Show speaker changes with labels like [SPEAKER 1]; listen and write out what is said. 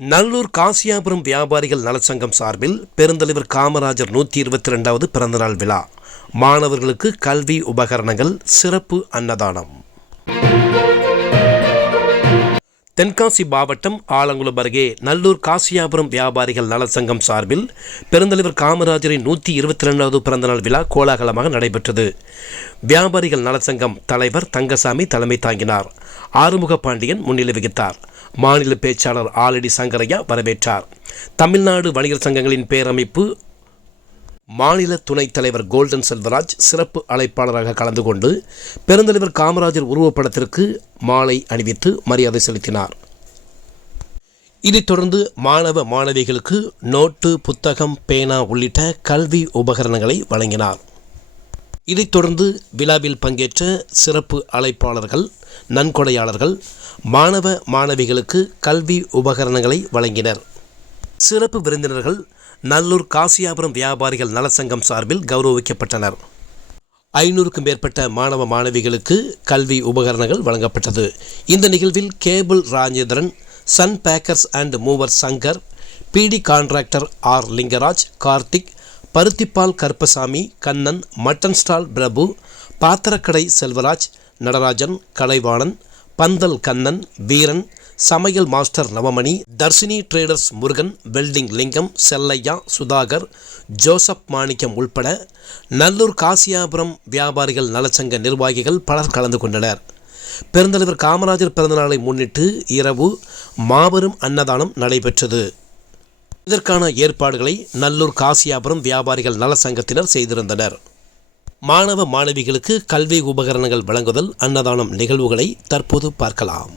[SPEAKER 1] நல்லூர் காசியாபுரம் வியாபாரிகள் நலச்சங்கம் சார்பில் பெருந்தலைவர் காமராஜர் நூற்றி இருபத்தி ரெண்டாவது பிறந்தநாள் விழா. மாணவர்களுக்கு கல்வி உபகரணங்கள் சிறப்பு அன்னதானம். தென்காசி மாவட்டம் ஆலங்குளம் அருகே நல்லூர் காசியாபுரம் வியாபாரிகள் நலச்சங்கம் சார்பில் பெருந்தலைவர் காமராஜரின் நூற்றி இருபத்தி ரெண்டாவது பிறந்தநாள் விழா கோலாகலமாக நடைபெற்றது. வியாபாரிகள் நலச்சங்கம் தலைவர் தங்கசாமி தலைமை தாங்கினார். ஆறுமுக பாண்டியன் முன்னிலை வகித்தார். மாநில பேச்சாளர் ஆலடி சங்கரையா வரவேற்றார். தமிழ்நாடு வணிகர் சங்கங்களின் பேரமைப்பு மாநில துணைத் தலைவர் கோல்டன் செல்வராஜ் சிறப்பு அழைப்பாளராக கலந்து கொண்டு பெருந்தலைவர் காமராஜர் உருவப்படத்திற்கு மாலை அணிவித்து மரியாதை செலுத்தினார். இதைத் தொடர்ந்து மாணவ மாணவிகளுக்கு நோட்டு புத்தகம் பேனா உள்ளிட்ட கல்வி உபகரணங்களை வழங்கினார். இதைத் தொடர்ந்து விழாவில் பங்கேற்ற சிறப்பு அழைப்பாளர்கள் நன்கொடையாளர்கள் மாணவ மாணவிகளுக்கு கல்வி உபகரணங்களை வழங்கினர். சிறப்பு விருந்தினர்கள் நல்லூர் காசியாபுரம் வியாபாரிகள் நலச்சங்கம் சார்பில் கௌரவிக்கப்பட்டனர். ஐநூறுக்கும் மேற்பட்ட மாணவ மாணவிகளுக்கு கல்வி உபகரணங்கள் வழங்கப்பட்டது. இந்த நிகழ்வில் cable Rajendran Sun Packers and Movers Shankar PD contractor R Lingaraj Karthik பருத்திப்பால் Karuppasamy Kannan mutton stall Prabhu பாத்திரக்கடை செல்வராஜ் நடராஜன் கலைவாணன் பந்தல் கண்ணன் வீரன் சமையல் master Navamani Dharshini traders Murugan welding Lingam Chellaiah Sudhakar Joseph மாணிக்கம் உள்பட நல்லூர் காசியாபுரம் வியாபாரிகள் நலச்சங்க நிர்வாகிகள் பலர் கலந்து கொண்டனர். பெருந்தலைவர் காமராஜர் பிறந்தநாளை முன்னிட்டு இரவு மாபெரும் அன்னதானம் நடைபெற்றது. இதற்கான ஏற்பாடுகளை நல்லூர் காசியாபுரம் வியாபாரிகள் நல சங்கத்தினர் செய்திருந்தனர். மாணவ மாணவிகளுக்கு கல்வி உபகரணங்கள் வழங்குதல் அன்னதானம் நிகழ்வுகளை தற்போது பார்க்கலாம்.